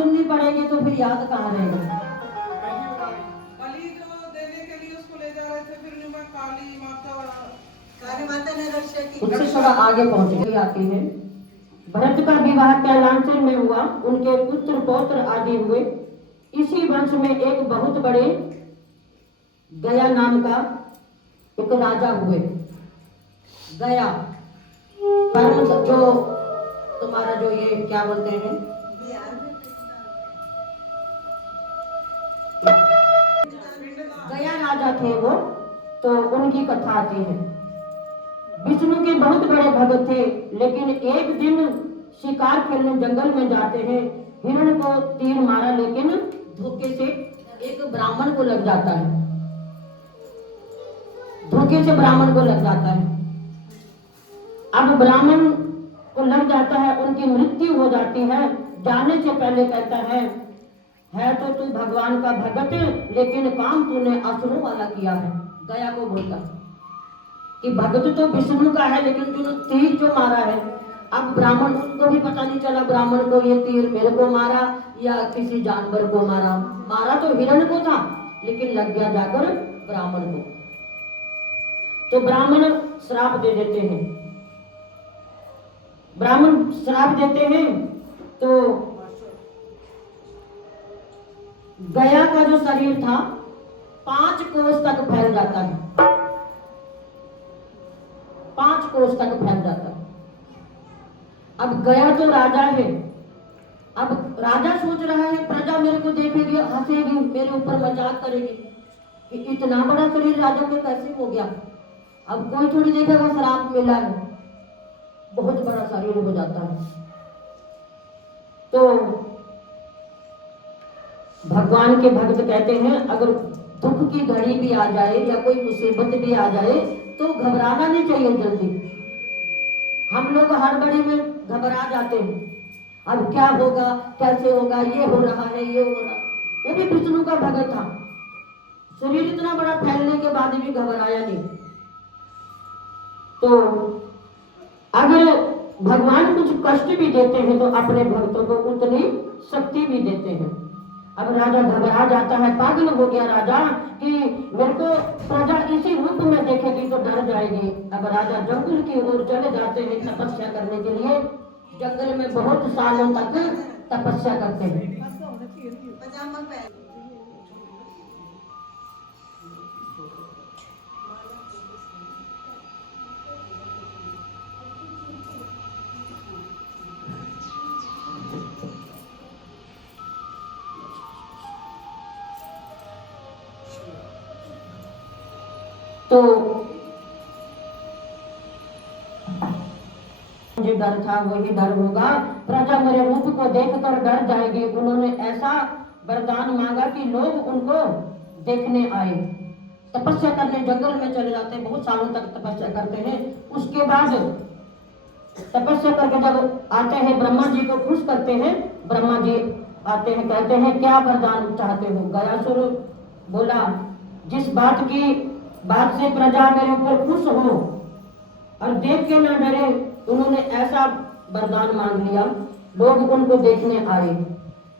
सुननी पड़ेगी तो फिर याद कहाँ रहेगा। बलि जो देने के लिए उसको ले जा रहे थे, फिर उन्होंने काली माता ने रक्षा की। उससे थोड़ा आगे पहुंचे आती है। भरत का विवाह कैलांचल में हुआ, उनके पुत्र पौत्र आदि हुए। इसी वंश में एक बहुत बड़े गया नाम का एक राजा हुए। गया परम जो तुम्हारा जो ये क्या बोलते हैं, गया राजा थे वो, तो उनकी कथा आती है। विष्णु के बहुत बड़े भक्त थे, लेकिन एक दिन शिकार खेलने जंगल में जाते हैं, हिरण को तीर मारा, लेकिन धोखे से एक ब्राह्मण को लग जाता है। धोखे से ब्राह्मण को लग जाता है। अब ब्राह्मण को लग जाता है, उनकी मृत्यु हो जाती है। जाने से पहले कहता है तो तू भगवान का भगत, लेकिन काम तूने असुरों वाला किया है। गया को बोलता कि भगत तो विष्णु का है, लेकिन तूने तीर जो मारा है। अब ब्राह्मण को भी पता नहीं चला ब्राह्मण को ये तीर मेरे को मारा या किसी जानवर को मारा। मारा तो हिरण को था, लेकिन लग गया जाकर ब्राह्मण को। तो ब्राह्मण श्राप दे देते हैं। ब्राह्मण श्राप देते हैं तो गया का जो शरीर था 5 कोस तक फैल जाता है। 5 कोस तक फैल जाता है। अब गया तो राजा है। अब राजा सोच रहा है प्रजा मेरे को देखेगी, हंसेगी, मेरे ऊपर मजाक करेगी कि इतना बड़ा शरीर राजा के कैसे हो गया। अब कोई थोड़ी देखेगा श्राप मिला है, बहुत बड़ा शरीर हो जाता है। तो भगवान के भक्त कहते हैं अगर दुख की घड़ी भी आ जाए या कोई मुसीबत भी आ जाए तो घबराना नहीं चाहिए जल्दी। हम लोग हड़बड़ी में घबरा जाते हैं, अब क्या होगा, कैसे होगा, ये हो रहा है, ये हो रहा है। ये भी विष्णु का भगत था, शरीर इतना बड़ा फैलने के बाद भी घबराया नहीं। तो अगर भगवान कुछ कष्ट भी देते हैं तो अपने भक्तों को उतनी शक्ति भी देते हैं। अब राजा घबरा जाता है, पागल हो गया राजा कि मेरे को प्रजा इसी रूप में देखेगी तो डर जाएगी। अब राजा जंगल की ओर चले जाते हैं तपस्या करने के लिए। जंगल में बहुत सालों तक तपस्या करते हैं। तो मुझे डर था वही डर होगा, प्रजा मेरे रूप को देखकर डर जाएगी। उन्होंने ऐसा वरदान मांगा कि लोग उनको देखने आए। तपस्या करने जंगल में चले जाते हैं, बहुत सालों तक तपस्या करते हैं। उसके बाद तपस्या करके जब आते हैं ब्रह्मा जी को खुश करते हैं। ब्रह्मा जी आते हैं, कहते हैं क्या वरदान चाहते हो। गयासुर बोला जिस बात से प्रजा मेरे ऊपर खुश हो और देख के न डरे, उन्होंने ऐसा वरदान मांग लिया, लोग उनको देखने आए।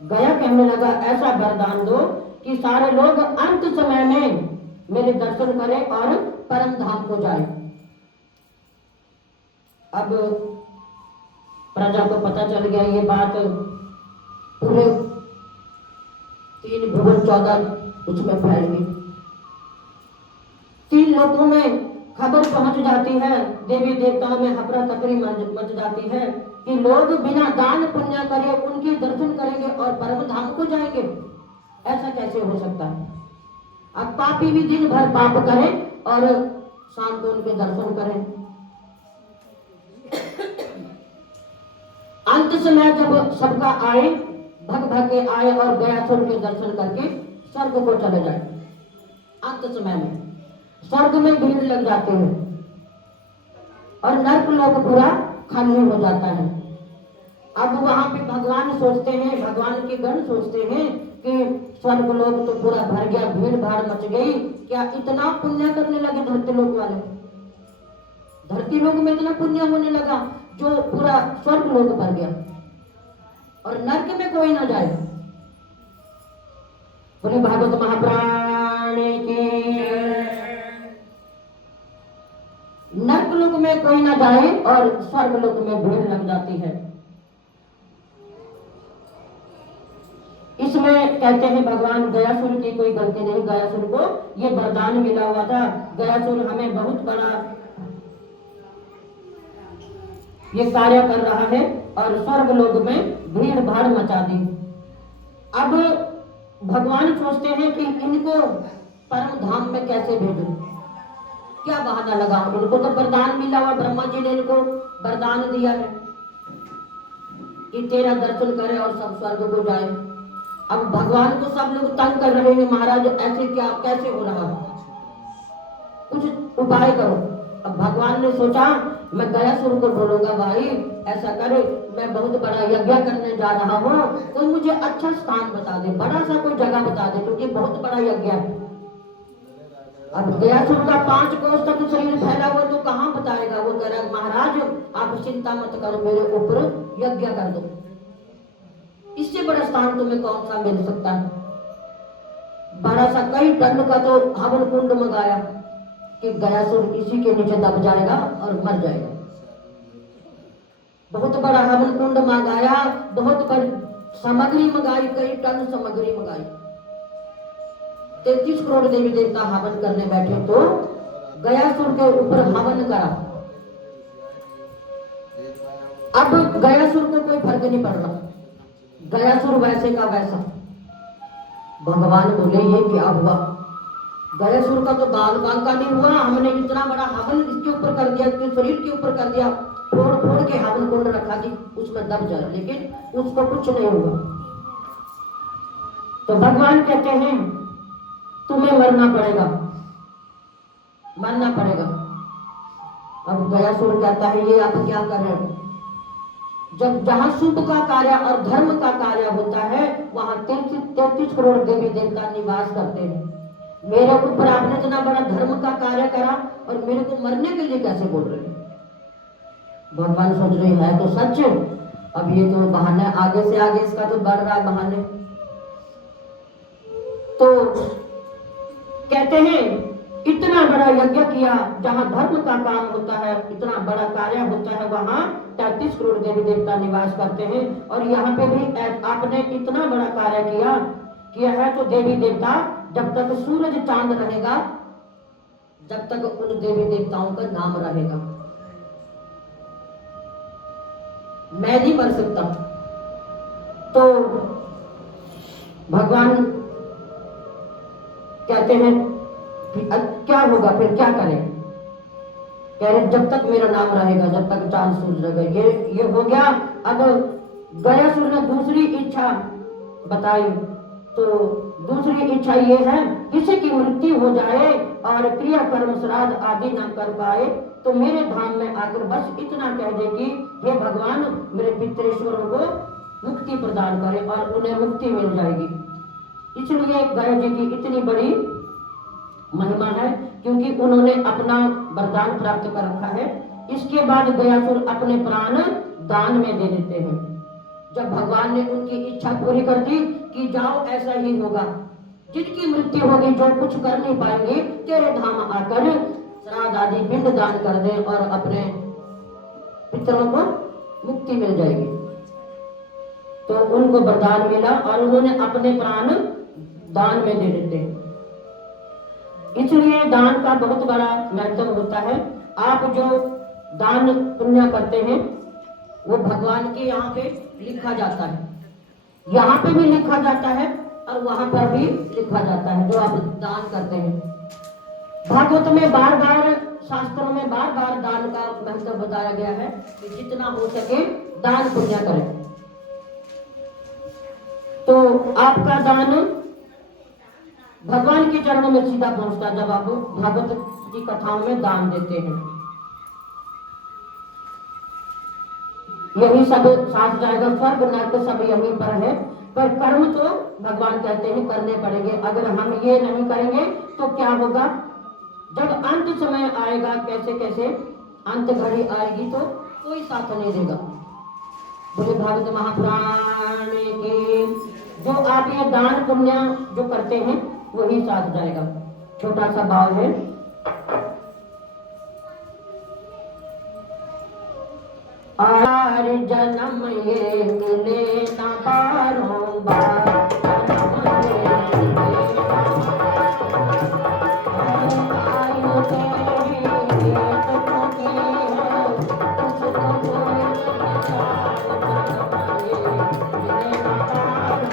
गया कहने लगा ऐसा वरदान दो कि सारे लोग अंत समय में मेरे दर्शन करें और परम धाम को जाए। अब प्रजा को पता चल गया ये बात, पूरे 3 भुवन 14 उसमें फैल गई। 3 लोगों में खबर पहुंच जाती है, देवी देवताओं में हफरा तफरी मच जाती है कि लोग बिना दान पुण्य करे उनके दर्शन करेंगे और परम धाम को जाएंगे। ऐसा कैसे हो सकता है। अब पापी भी दिन भर पाप करें और शाम को उनके दर्शन करें। अंत समय जब सबका आए, भग भग के आए और गयासुर के दर्शन करके स्वर्ग को चले जाए। अंत समय में स्वर्ग में भीड़ लग जाते हैं और नर्क लोक पूरा खाली हो जाता है। अब वहां पे भगवान सोचते हैं, भगवान के गण सोचते हैं कि स्वर्ग लोक तो पूरा भर गया, भीड़ भाड़ मच गई, क्या इतना पुण्य करने लगे धरती लोक वाले। धरती लोक में इतना पुण्य होने लगा जो पूरा स्वर्ग लोक भर गया और नर्क में कोई ना जाए। बोले भागवत महापुराण की। नरक लोक में कोई ना जाए और स्वर्ग लोक में भीड़ लग जाती है। इसमें कहते हैं भगवान गयासुर की कोई गलती नहीं। गयासुर को ये वरदान मिला हुआ था, गयासुर हमें बहुत बड़ा ये कार्य कर रहा है और स्वर्ग लोक में भीड़ भाड़ मचा दी। अब भगवान सोचते हैं कि इनको परम धाम में कैसे भेजूं, क्या बहाना लगाऊं। इनको तो वरदान मिला हुआ, ब्रह्मा जी ने इनको वरदान दिया है कि तेरा दर्शन करे और सब स्वर्ग को जाए। अब भगवान को सब लोग तंग कर रहे हैं, महाराज ऐसे क्या कैसे हो रहा है, कुछ उपाय करो। अब भगवान ने सोचा मैं गयासुर को बोलूंगा, भाई ऐसा करे, मैं बहुत बड़ा यज्ञ करने जा रहा हूँ, तो मुझे अच्छा स्थान बता दे, बड़ा सा कोई जगह बता दे, क्योंकि बहुत बड़ा यज्ञ है। अब गयासुर का 5 कोस तक शरीर फैला हुआ, तो कहाँ बताएगा। वो कह रहा महाराज आप चिंता मत करो, मेरे ऊपर यज्ञ कर दो, इससे बड़ा स्थान तुम्हें कौन सा मिल सकता है। बड़ा सा कई टन का तो हवन कुंड मंगाया कि गयासुर इसी के नीचे दब जाएगा और मर जाएगा। बहुत बड़ा हवन कुंड मंगाया, बहुत बड़ी सामग्री मंगाई, कई टन सामग्री मंगाई। 33 करोड़ देवी देवता हवन करने बैठे तो गयासुर के ऊपर हवन करा। अब गयासुर को कोई फर्क नहीं पड़ रहा, गयासुर वैसे का वैसा। भगवान बोले ये क्या हुआ, गयासुर का तो बाल बांका नहीं हुआ, हमने इतना बड़ा हवन इसके ऊपर कर दिया, इसके शरीर के ऊपर कर दिया, फोड़ फोड़ के हवन कुंड रखा जी, उसमें दब जाए, लेकिन उसको कुछ नहीं हुआ। तो भगवान कहते हैं तुम्हें मरना पड़ेगा, मरना पड़ेगा। अब गयासुर कहता है ये आप क्या कर रहे हो। जब जहां शुभ का कार्य और धर्म का कार्य होता है वहां 33 करोड़ देवी देवता निवास करते हैं। मेरे ऊपर आपने इतना बड़ा धर्म का कार्य करा और मेरे को मरने के लिए कैसे बोल रहे हैं। भगवान सोच रहे हैं तो सच, अब ये तो बहाने आगे से आगे इसका तो बढ़ रहा है बहाने। तो कहते हैं इतना बड़ा यज्ञ किया, जहां धर्म का काम होता है, इतना बड़ा कार्य होता है, वहां 33 करोड़ देवी देवता निवास करते हैं। और यहाँ पे भी आपने इतना बड़ा कार्य किया है, तो देवी देवता जब तक सूरज चांद रहेगा, जब तक उन देवी देवताओं का नाम रहेगा। मैं नहीं मर सकता। तो भगवान कहते हैं कि क्या होगा, फिर क्या करें। कह रहे जब तक मेरा नाम रहेगा, जब तक चांद सूरज रहेगा। ये हो गया। अब गयासुर ने दूसरी इच्छा बताई, तो दूसरी इच्छा ये है किसी की मृत्यु हो जाए और क्रिया कर्म श्राद्ध आदि ना कर पाए, तो मेरे धाम में आकर बस इतना कह दे कि हे भगवान मेरे पितृश्वरों को मुक्ति प्रदान करें और उन्हें मुक्ति मिल जाएगी। इसलिए गया जी की इतनी बड़ी महिमा है, क्योंकि उन्होंने अपना वरदान प्राप्त कर रखा है। इसके बाद गयासुर अपने प्राण दान में दे देते हैं। जब भगवान ने उनकी इच्छा पूरी कर दी कि जाओ ऐसा ही होगा, जिनकी मृत्यु होगी, जो कुछ कर नहीं पाएंगे, तेरे धाम आकर श्राद्ध आदि पिंड दान कर दे और अपने पितरों को मुक्ति मिल जाएगी। तो उनको वरदान मिला और उन्होंने अपने प्राण दान में दे देते हैं। इसलिए दान का बहुत बड़ा महत्व होता है। आप जो दान पुण्य करते हैं वो भगवान के यहाँ पे लिखा जाता है, यहाँ पे भी लिखा जाता है और वहां पर भी लिखा जाता है जो आप दान करते हैं। भागवत में बार बार, शास्त्रों में बार बार दान का महत्व बताया गया है कि जितना हो सके दान पुण्य करें। तो आपका दान भगवान के चरणों में सीधा पहुंचता है जब आप भागवत की कथाओं में दान देते हैं। यही सब साथ जाएगा, स्वर्ग नरक सब यहीं पर है, पर कर्म तो भगवान कहते हैं करने पड़ेंगे। अगर हम ये नहीं करेंगे तो क्या होगा, जब अंत समय आएगा, कैसे कैसे अंत घड़ी आएगी तो कोई साथ नहीं देगा। बोले भागवत महापुराण की। जो आप ये दान पुण्य जो करते हैं वही साथ जाएगा। छोटा सा भाव है। आर जन्म ये मिले न बारंबार, जन्म ये मिले आयु तेरी तुझको की है, तुझको कोई न जाए, जन्म ये मिले न बारंबार।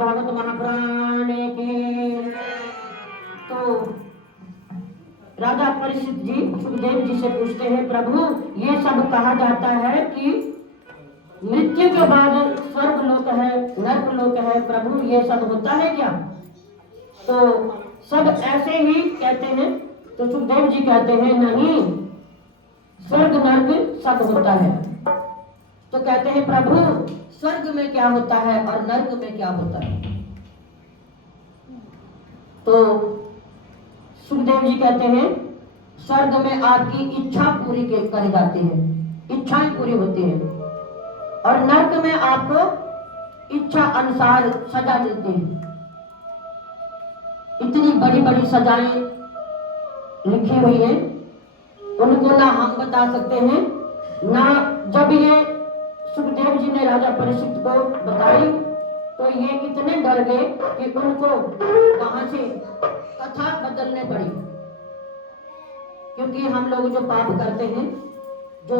भागवत महापुराण के। तो राजा परीक्षित जी सुखदेव जी से पूछते हैं, प्रभु ये सब कहा जाता है कि मृत्यु के बाद स्वर्ग लोक है, नर्क लोक है, प्रभु ये सब होता है क्या? तो सब ऐसे ही कहते हैं। तो सुखदेव जी कहते हैं नहीं, स्वर्ग नर्क सब होता है। तो कहते हैं प्रभु स्वर्ग में क्या होता है और नर्क में क्या होता है? तो सुखदेव जी कहते हैं स्वर्ग में आपकी इच्छा पूरी करी जाती है, इच्छाएं पूरी होती है, और नर्क में आपको इच्छा अनुसार सजा मिलती है। इतनी बड़ी बड़ी सजाएं लिखी हुई है, उनको ना हम बता सकते हैं ना। जब ये सुखदेव जी ने राजा परीक्षित को बताई तो ये इतने डर गए कि उनको वहां से कथा बदलने पड़ी, क्योंकि हम लोग जो पाप करते हैं, जो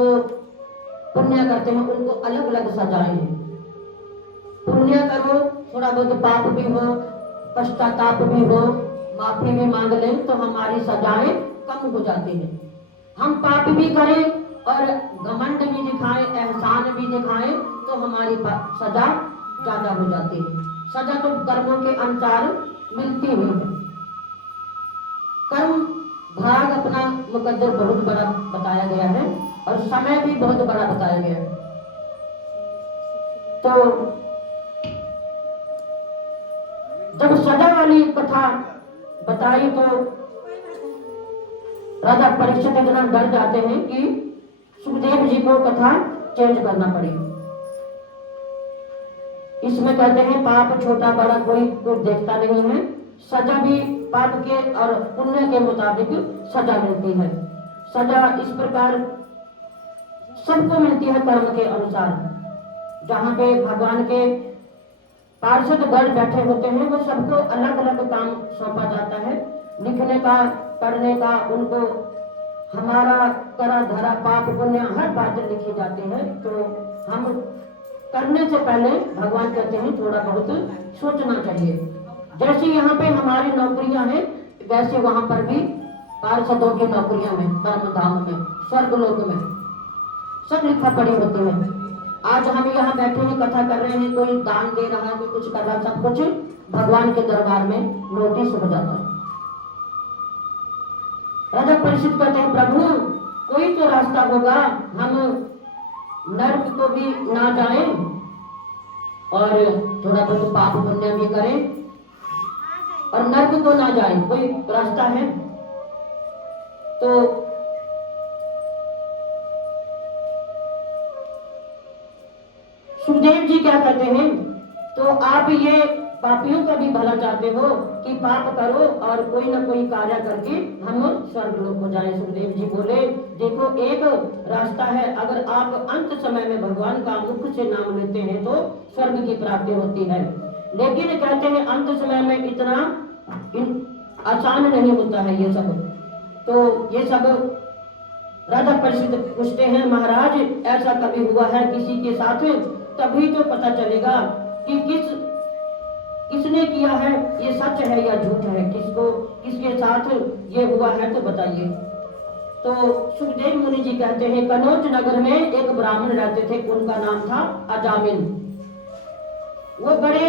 पुण्य करते हैं, उनको अलग अलग सजाएं हैं। पुण्य करो, थोड़ा बहुत पाप भी हो, पश्चाताप भी हो, माफी भी मांग लें तो हमारी सजाएं कम हो जाती हैं। हम पाप भी करें और घमंड भी दिखाएं, एहसान भी दिखाएं तो हमारी सजा ज्यादा हो जाती है। सजा तो कर्मों के अनुसार मिलती हुई है। कर्म भाग अपना मुकद्दर बहुत बड़ा बताया गया है और समय भी बहुत बड़ा बताया गया है। तो जब सजा वाली कथा बताई तो राजा परीक्षित इतना डर जाते हैं कि सुखदेव जी को कथा चेंज करना पड़ी। इसमें कहते हैं पाप छोटा बड़ा कोई कुछ देखता नहीं है, सजा भी पाप के और पुण्य के मुताबिक सजा मिलती है। सजा इस प्रकार सबको मिलती है कर्म के अनुसार। जहाँ पे भगवान के पार्षद गण बैठे होते हैं वो सबको अलग अलग काम सौंपा जाता है, लिखने का, पढ़ने का। उनको हमारा करा धरा पाप पुण्य हर बात लिखी जाती है। तो हम करने से पहले भगवान कहते हैं थोड़ा बहुत सोचना चाहिए। जैसे यहाँ पे हमारी नौकरियां हैं, वैसे वहां पर भी पार्षदों की नौकरियां में, परम धाम में, स्वर्ग लोक में सब लिखा पड़ी होती है। आज हम यहाँ बैठे हैं, कथा कर रहे हैं, कोई दान दे रहा है, कोई कुछ कर रहा है, सब कुछ भगवान के दरबार में नोटिस हो जाता है। राजा परीक्षित कहते हैं प्रभु कोई तो रास्ता होगा, हम नर्क को भी ना जाएं और थोड़ा बहुत पाप पुण्य भी करें और नर्क को ना जाएं, कोई रास्ता है? तो सुखदेव जी क्या कहते हैं, तो आप ये पापियों का भी भला चाहते हो कि पाप करो और कोई ना कोई कार्य करके हम स्वर्ग लोक को जाएं। सुखदेव जी बोले देखो एक रास्ता है, अगर आप अंत समय में भगवान का मुख से नाम लेते हैं तो स्वर्ग की प्राप्ति होती है। लेकिन कहते हैं अंत समय में इतना आसान नहीं होता है ये सब। तो ये सब राजा परीक्षित पूछते हैं महाराज ऐसा कभी हुआ है किसी के साथ? तभी तो पता चलेगा कि किसने किया है, ये सच है या झूठ है, किसके साथ ये हुआ है तो बताइए। तो सुखदेव मुनि जी कहते हैं कनौज नगर में एक ब्राह्मण रहते थे, उनका नाम था अजामिल। वो बड़े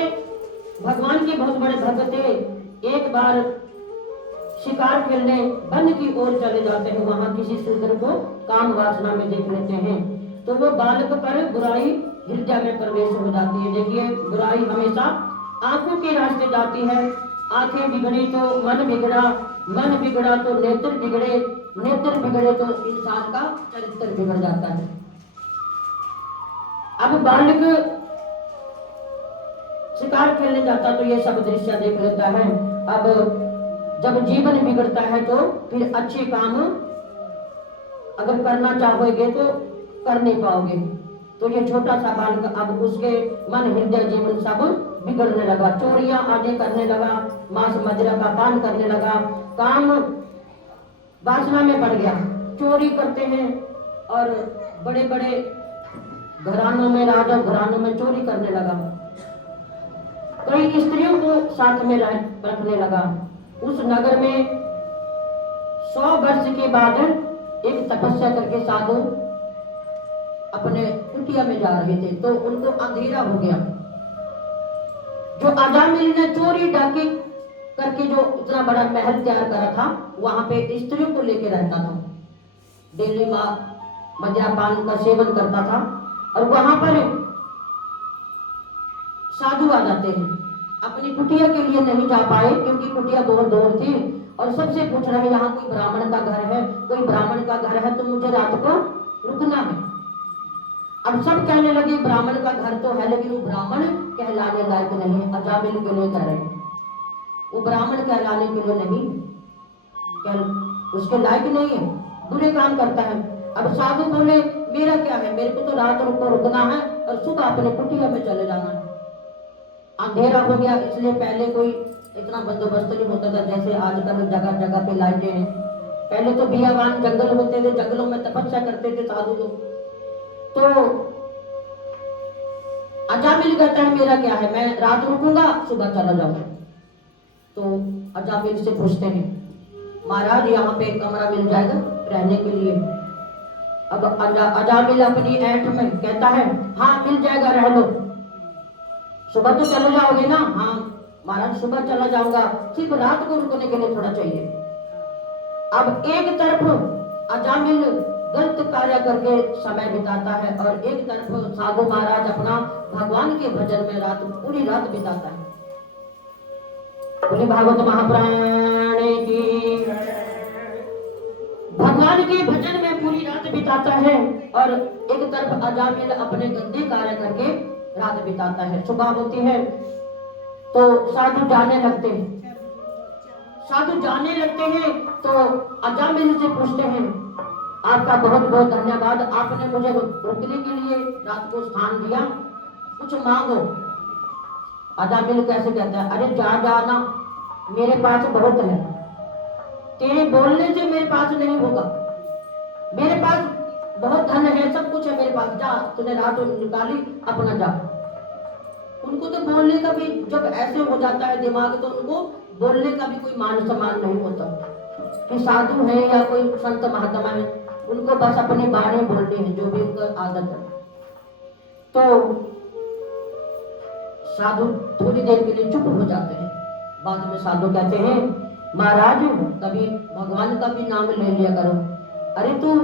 भगवान के बहुत बड़े भक्त थे। एक बार शिकार खेलने वन की ओर चले जाते हैं, वहां किसी शूद्र को काम वासना में देख लेते हैं तो वो बालक पर बुराई हृदय में प्रवेश हो जाती है। देखिए बुराई हमेशा आंखों के रास्ते जाती है, आंखें बिगड़ी तो मन बिगड़ा, मन बिगड़ा तो नेत्र बिगड़े, नेत्र बिगड़े तो इंसान का चरित्र बिगड़ जाता है। अब बालक शिकार खेलने जाता तो ये सब दृश्य देख लेता है। अब जब जीवन बिगड़ता है तो फिर अच्छे काम अगर करना चाहोगे तो कर नहीं पाओगे। तो ये छोटा सा बालक अब उसके मन हृदय जीवन सब बिगड़ने लगा, चोरियां आदि करने लगा, मांस मदिरा का पान करने लगा, काम वासना में पड़ गया, चोरी करते हैं और बड़े बड़े घरानों में, राजा घरानों में चोरी करने लगा, कई स्त्रियों को साथ में रखने लगा। उस नगर में 100 वर्ष के बाद एक तपस्या करके साधु अपने कुटिया में जा रहे थे, तो उनको अंधेरा हो गया। जो अजामिल ने चोरी डाके करके जो इतना बड़ा महल तैयार करा था, वहां पे स्त्रियों को लेके रहता था, डेली मद्यपान का सेवन करता था। और वहां पर साधु आ जाते हैं, अपनी कुटिया के लिए नहीं जा पाए क्योंकि कुटिया बहुत दूर थी, और सबसे पूछ रहे यहाँ कोई ब्राह्मण का घर है, कोई ब्राह्मण का घर है तो मुझे रात को रुकना है। अब सब कहने लगे ब्राह्मण का घर तो है, लेकिन वो ब्राह्मण कहलाने लायक नहीं है। अजामिल के लिए कह रहे हैं, वो ब्राह्मण कहलाने के लिए नहीं, उसके लायक नहीं है, बुरे काम करता है। अब साधु बोले मेरा क्या है, मेरे को तो रात को रुकना है और सुबह अपने कुटिया में चले जाना है। अंधेरा हो गया, इसलिए पहले कोई इतना बंदोबस्त नहीं होता था जैसे आजकल जगह जगह पे लाइटें हैं। पहले तो बियाबान जंगल होते थे, जंगलों में तपस्या करते थे साधु लोग। तो अजामिल कहता है मेरा क्या है, मैं रात रुकूंगा सुबह चला जाऊंगा। तो अजामिल से पूछते हैं महाराज यहाँ पे कमरा मिल जाएगा रहने के लिए। अब अजामिल अपनी ऐंठ में कहता है हाँ मिल जाएगा, रह लो, सुबह तो चले जाओगे ना। हाँ महाराज सुबह चला जाऊंगा, सिर्फ रात को रुकने के लिए थोड़ा चाहिए। अब एक तरफ अजामिल गलत कार्य करके समय बिताता है और एक तरफ साधु महाराज अपना भगवान के भजन में पूरी रात बिताता है। बोले भागवत महापुराण की, भगवान के भजन में पूरी रात बिताता है और एक तरफ अजामिल अपने गंदे कार्य करके रात बिताता है। सुबह होती है तो साधु जाने लगते हैं, तो अजामिल से पूछते हैं आपका बहुत बहुत धन्यवाद, आपने मुझे रुकने के लिए रात को स्थान दिया, कुछ मांगो। अजामिल कैसे कहता है अरे जा ना, मेरे पास बहुत है, तेरे बोलने से मेरे पास नहीं होगा, मेरे पास बहुत धन है, सब कुछ है मेरे पास, जा, तूने रात निकाली अपना जा। उनको तो बोलने का भी जब ऐसे हो जाता है दिमाग, तो उनको बोलने का भी कोई मान सम्मान नहीं होता कि साधु है या कोई संत महात्मा है, उनको बस अपनी बाणी बोलते हैं जो भी उनका आदत है। तो साधु थोड़ी देर के लिए चुप हो जाते हैं। बाद में साधु कहते हैं महाराज कभी भगवान का भी नाम ले लिया करो। अरे तू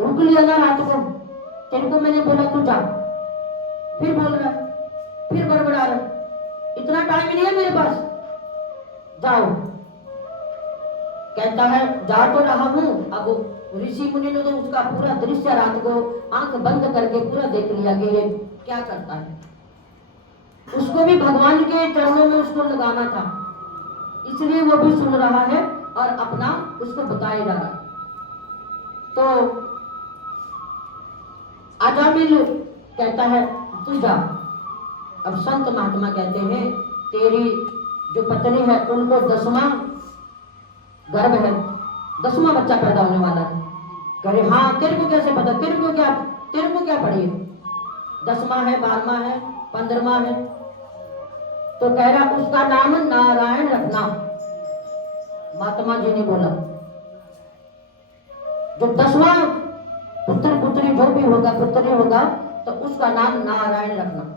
रुक लिया ना रात को, तेरे को मैंने बोला तू जा, फिर बोल रहा है, फिर बड़बड़ा रहा, इतना टाइम नहीं है मेरे पास, जाओ। कहता है जा तो रहा हूं। अब ऋषि मुनि ने तो उसका पूरा दृश्य रात को आंख बंद करके पूरा देख लिया कि ये क्या करता है। उसको भी भगवान के चरणों में उसको लगाना था, इसलिए वो भी सुन रहा है और अपना उसको बताया जा रहा है। तो अजामिल कहता है तू जा। अब संत महात्मा कहते हैं तेरी जो पत्नी है उनको 10वां गर्भ है, 10वां बच्चा पैदा होने वाला है। कह रहे हाँ तेरे को कैसे पता, तेरे को क्या पड़ी है, 10वां है, 12वां है, 15वां है। तो कह रहा उसका नाम नारायण रखना। महात्मा जी ने बोला जो 10वां पुत्र पुत्री जो भी होगा, पुत्री होगा, तो उसका नाम नारायण रखना।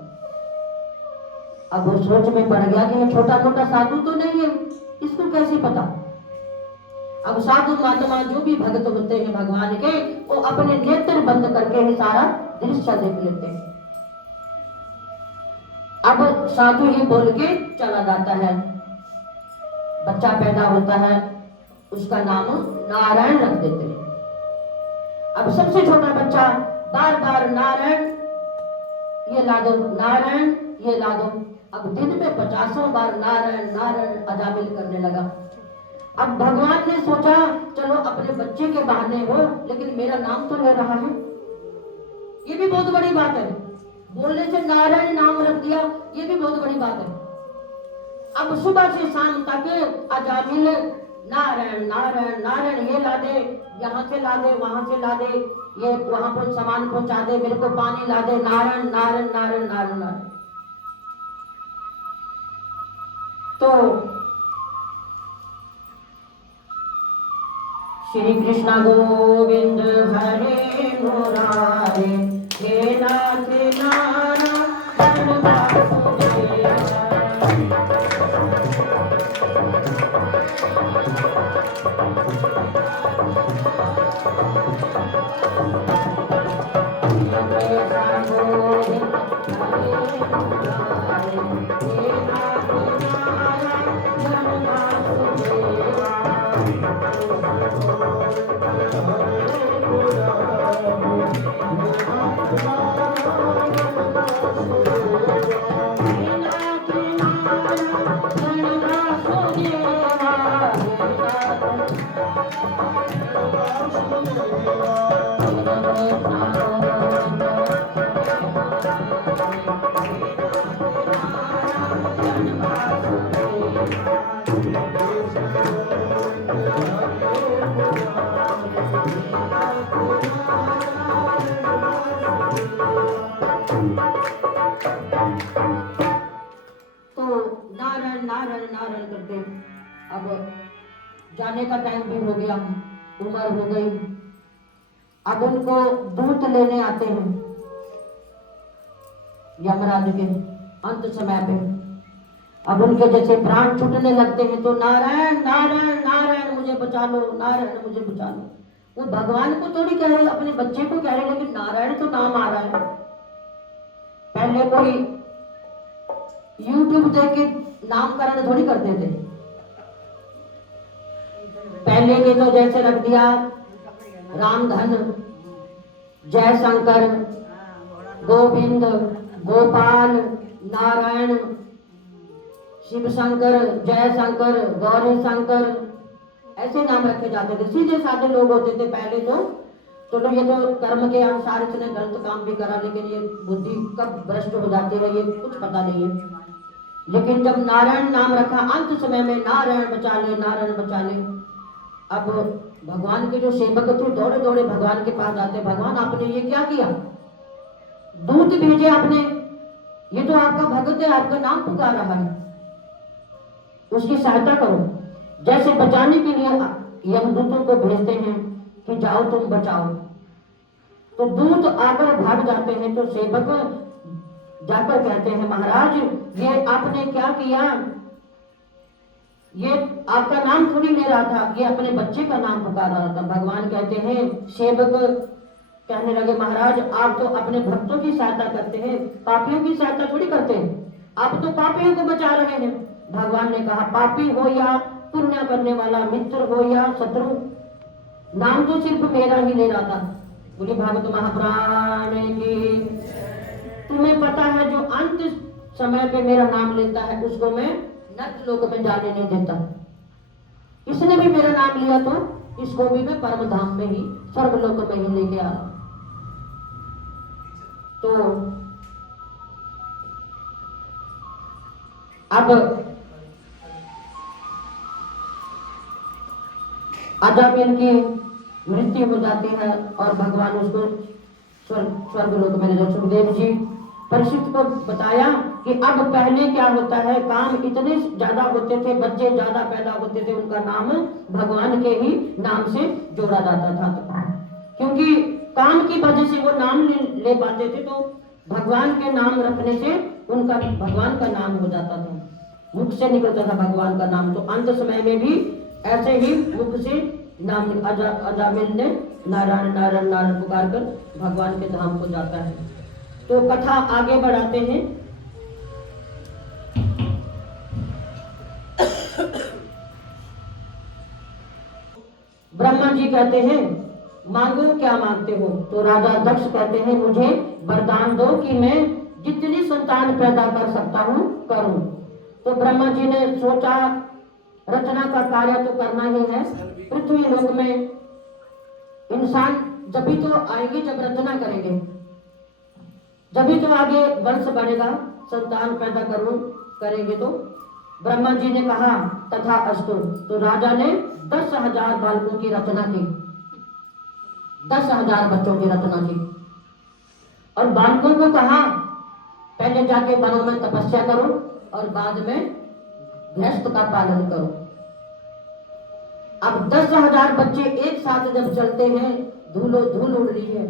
अब वो सोच में पड़ गया कि ये छोटा मोटा साधु तो नहीं है, इसको कैसे पता। अब साधु महात्मा जो भी भक्त होते हैं भगवान के, वो अपने नेत्र बंद करके ही सारा दृश्य देख लेते हैं। अब साधु ही बोल के चला जाता है, बच्चा पैदा होता है, उसका नाम नारायण रख देते हैं। अब सबसे छोटा बच्चा बार बार नारायण ये ला दो, नारायण ये ला दो। अब दिन में 50 बार नारायण नारायण अजामिल करने लगा। अब भगवान ने सोचा चलो अपने बच्चे के बहाने हो, लेकिन मेरा नाम तो ले रहा है, ये भी बहुत बड़ी बात है। बोलने से नारायण नाम रख दिया, ये भी बहुत बड़ी बात है। अब सुबह से शाम तक अजामिल नारायण नारायण नारायण ये ला दे, यहाँ से ला दे, वहां से ला दे, ये वहां पर सामान पहुंचा दे, मेरे को पानी ला दे, नारायण नारायण नारायण नारायण नारायण। तो श्री कृष्ण गोविंद तो नारायण नारायण नारायण करते अब जाने का टाइम भी हो गया, उम्र हो गई। अब उनको दूत लेने आते हैं यमराज के अंत समय पे। अब उनके जैसे प्राण छूटने लगते हैं तो नारायण नारायण नारायण मुझे बचा लो, नारायण मुझे बचा लो। वो भगवान को थोड़ी कह रहे, अपने बच्चे को कह रहे, लेकिन नारायण तो नाम आ रहा है। पहले कोई यूट्यूब देख के नामकरण थोड़ी करते थे। पहले के तो जैसे रख दिया रामधन, जय शंकर, गोविंद, गोपाल, नारायण, शिव शंकर, जय शंकर, गौरी शंकर, ऐसे नाम रखे जाते थे। सीधे साधे लोग होते थे पहले तो। चलो ये तो कर्म के अनुसार इसने गलत काम भी करा, लेकिन ये बुद्धि कब भ्रष्ट हो जाती है ये कुछ पता नहीं है। लेकिन जब नारायण नाम रखा अंत समय में, नारायण बचा ले, नारायण बचा ले। अब भगवान के जो सेवक थे दौड़े दौड़े भगवान के पास जाते, भगवान आपने ये क्या किया, दूत भेजे आपने, ये तो आपका भगत है, आपका नाम पुकार रहा है, उसकी सहायता करो। जैसे बचाने के लिए यमदूतों को भेजते हैं कि जाओ तुम बचाओ, तो दूत आकर भाग जाते हैं। तो सेवक जाकर कहते हैं महाराज ये आपने क्या किया, ये आपका नाम थोड़ी ले रहा था, ये अपने बच्चे का नाम पुकार रहा था। भगवान कहते हैं, सेवक कहने लगे महाराज आप तो अपने भक्तों की सहायता करते हैं, पापियों की सहायता थोड़ी करते हैं, आप तो पापियों को बचा रहे हैं। भगवान ने कहा पापी हो या पुण्य करने वाला, मित्र हो या शत्रु, नाम तो सिर्फ मेरा ही ले रहा था। बोले भागवत महापुराण की, तुम्हें पता है जो अंत समय पे मेरा नाम लेता है उसको मैं नर्क लोक में जाने नहीं देता। इसने भी मेरा नाम लिया तो इसको भी मैं परम धाम में ही, स्वर्ग लोक में ही लेके आ रहा। तो अब अजामिल की मृत्यु हो जाती है और भगवान उसको स्वर्ग लोक में ले जाते। सुखदेव जी परीक्षित को बताया कि अब पहले क्या होता है, काम इतने ज्यादा होते थे, बच्चे ज्यादा पैदा होते थे, उनका नाम भगवान के ही नाम से जोड़ा जाता था, क्योंकि काम की वजह से वो नाम ले पाते थे। तो भगवान के नाम रखने से उनका भगवान का नाम हो जाता था, मुख से निकलता था भगवान का नाम। तो अंत समय में भी ऐसे ही मुख से नाम अजामिल ने नारायण नारायण नारायण पुकार कर भगवान के धाम को जाता है। तो कथा आगे बढ़ाते हैं। ब्रह्मा जी कहते हैं मांगो क्या मांगते हो। तो राजा दक्ष कहते हैं मुझे वरदान दो कि मैं जितनी संतान पैदा कर सकता हूँ करूं। तो ब्रह्मा जी ने सोचा रचना का कार्य तो करना ही है, पृथ्वी लोक में इंसान जब भी तो आएंगे जब रचना करेंगे, जब भी तो आगे वंश बढ़ेगा, संतान पैदा करेंगे। तो ब्रह्मा जी ने कहा तथा अस्तु। तो राजा ने 10,000 बालकों की रचना की, 10,000 बच्चों की रचना की, और बालकों को कहा पहले जाके वनों में तपस्या करो और बाद में गृहस्थ का पालन करो। अब 10,000 बच्चे एक साथ जब चलते हैं, धूल उड़ रही है,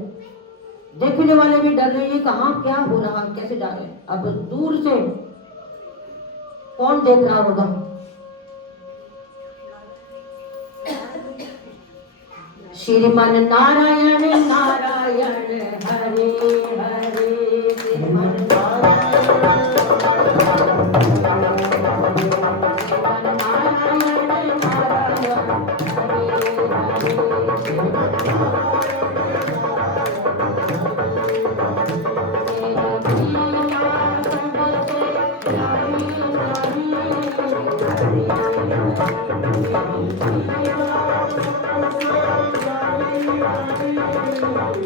देखने वाले भी डर रहे हैं कहाँ क्या हो रहा, कैसे जा रहे हैं। अब दूर से कौन देख रहा होगा, श्रीमान नारायण नारायण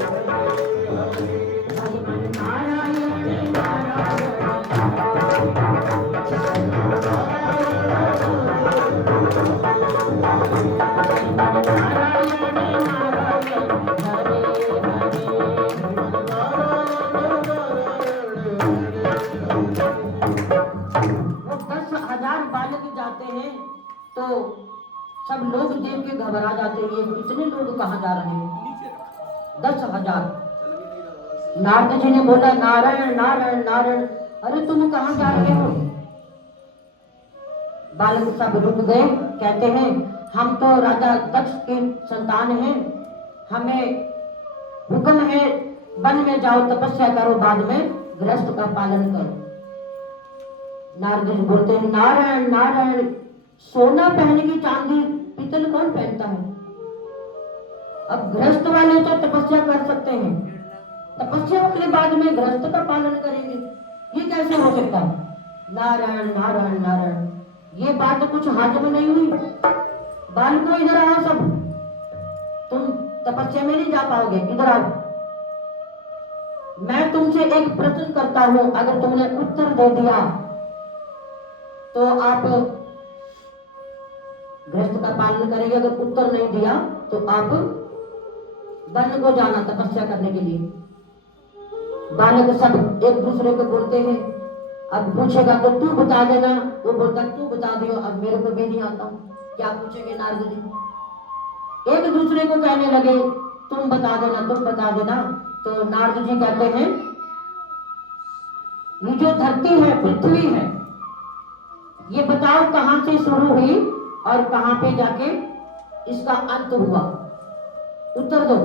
वो 10,000 बालक जाते हैं तो सब लोग देख के घबरा जाते हैं, ये इतने लोग कहाँ जा रहे हैं? 10,000। नारद जी ने बोला, नारायण नारायण नारायण, अरे तुम कहाँ जा रहे हो? बालक सब रुक गए, कहते हैं हम तो राजा दक्ष के संतान हैं, हमें हुक्म है वन में जाओ, तपस्या करो, बाद में गृहस्थ का पालन करो। नारद जी बोलते हैं, नारायण नारायण, सोना पहन की चांदी पीतल कौन पहनता है? अब गृहस्थ वाले तो तपस्या कर सकते हैं, तपस्या के बाद में गृहस्थ का पालन करेंगे, ये कैसे हो सकता है? नारायण नारायण नारायण, ये बात कुछ हाजम नहीं हुई। बालको इधर आओ सब, तुम तपस्या में नहीं जा पाओगे, इधर आओ। मैं तुमसे एक प्रश्न करता हूं, अगर तुमने उत्तर दे दिया तो आप गृहस्थ का पालन करेंगे, अगर उत्तर नहीं दिया तो आप वन को जाना तपस्या करने के लिए। बालक सब एक दूसरे को बोलते हैं, अब पूछेगा तो तू बता देना, वो बोलता तू बता दियो, अब मेरे को भी नहीं आता, क्या पूछेंगे नारद जी? एक दूसरे को कहने लगे तुम बता देना तुम बता देना। तो नारद जी कहते हैं, ये जो धरती है, पृथ्वी है, ये बताओ कहां से शुरू हुई और कहां पे जाके इसका अंत हुआ? उत्तर दो।